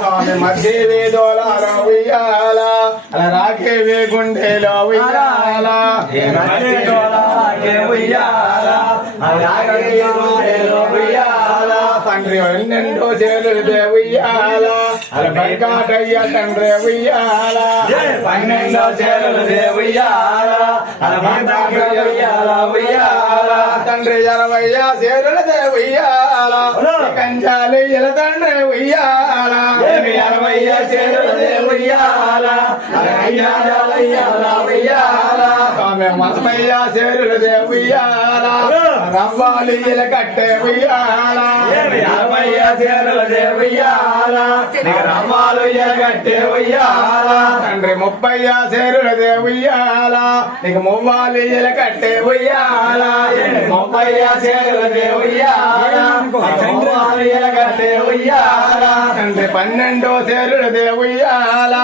స్వామి మధ్యవే దోలాల ఉయ్యాల రాకేవే గుండెలో ఉయ్యాల తండ్రి ఎన్నెండో చేరుదే ఉయ్యాల వెంకటయ్య తండ్రి ఉయ్యాల పన్నెండో చేరుదే ఉయ్యాల తండ్రి 60 చేరుదే ఉయ్యాల కంచాలి ఇల తండ్రి ఉయ్యాల 60 చేరుదే ఉయ్యాల స్వామి 30 చేరుదే ఉయ్యాల రవ్వాలి ఇల కట్టే ఉయ్యాల 60 చేరుదే ఉయ్యాల రవ్వాలు ఇల కట్టే ఉయ్యాల తండ్రి 30 చేరుదే ఉయ్యాల నీకు మువ్వాలి ఇల కట్టే ఉయ్యాల 30 చేరుదే ఉయ్యాల మువ్వాలి ఇల కట్టే ఉయ్యాల తండ్రి 12 చేరుదే ఉయ్యాల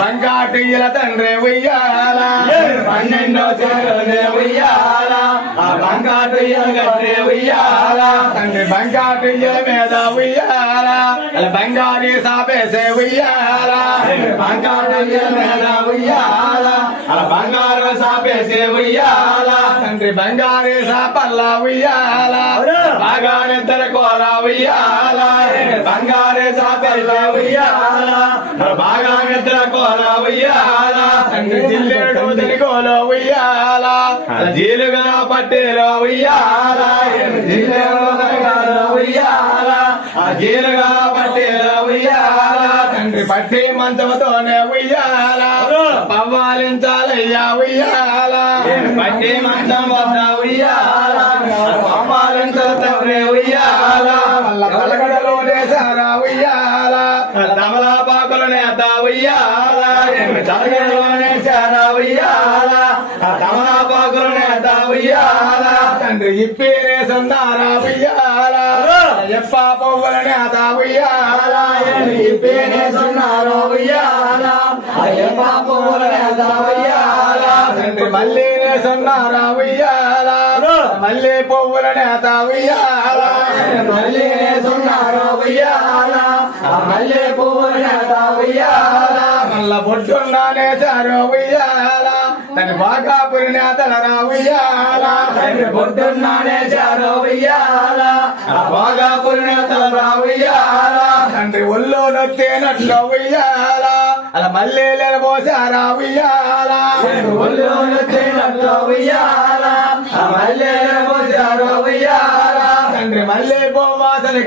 బంగాటి ఇల తండ్రి ఉయ్యాల 12 చేరుదే ఉయ్యాల బంగాటి ఇల కట్టే ఉయ్యాల తండ్రి బంగాటి ఇల మీద ఉయ్యాల బంగారి సాపేసే ఉయ్యాల బంగాటి ఇల మీద ఉయ్యాల బంగారు సాపేసే ఉయ్యాల తండ్రి బంగారి సాపల్ల ఉయ్యాల బాగానిద్దర కోర ఉయ్యాల బంగారే సాపేసే ఉయ్యాల బాగానిద్దర కోర ఉయ్యాల తండ్రి జిల్లేడు తిరిగోలో ఉయ్యాల జీలుగా పట్టేలో ఉయ్యాల ఉయ్యాల జీలుగా పట్టేలో ఉయ్యాల తండ్రి పట్టి మంచంతోనే ఉయ్యాల పవ్వాలించాలయ్యా ఉయ్యాల పట్టి మంచం వద్ద ఉయ్యాల పవ్వాలించే ఉయ్యాల తలగడలోనే సారా ఉయ్యాల తమలాపాకులు నేత ఉయ్యాల తలగడలోనే సారా ఉయ్యాల తమలాపాకులు నేత ఉయ్యాల తండ్రి ఇప్పేనే సుందారా ఉయ్యాల ఎప్ప పువ్వుల నేత ఉయ్యాల ఇప్పేనే సున్నారా ఉయ్యాల ఎప్ప పువ్వుల నేత ఉయ్యాల తండ్రి మల్లినే సున్నారా ఉయ్యాల మల్లి పువ్వుల నేత ఉయ్యాల మల్లినే సున్నారా ఉయ్యాల మల్లి పువ్వుల నేత ఉయ్యాల మల్ల బొడ్డున్నానే చారో ఉయ్యాల తన బాగాపురి నేతలరా ఉయ్యాల తండ్రి బొడ్డున్నానే చారో ఉయ్యాల బాగాపురి నేతలరా ఉయ్యాల తండ్రి ఒళ్ళో నొత్తేనట్లు ఉయ్యాల అలా మళ్ళీ పోసారా ఉయ్యాల ఒళ్ళో నొత్తేనట్లు ఉయ్యాల మళ్ళీ పోసారా ఉయ్యాల తండ్రి మళ్ళీ పోవాసనకి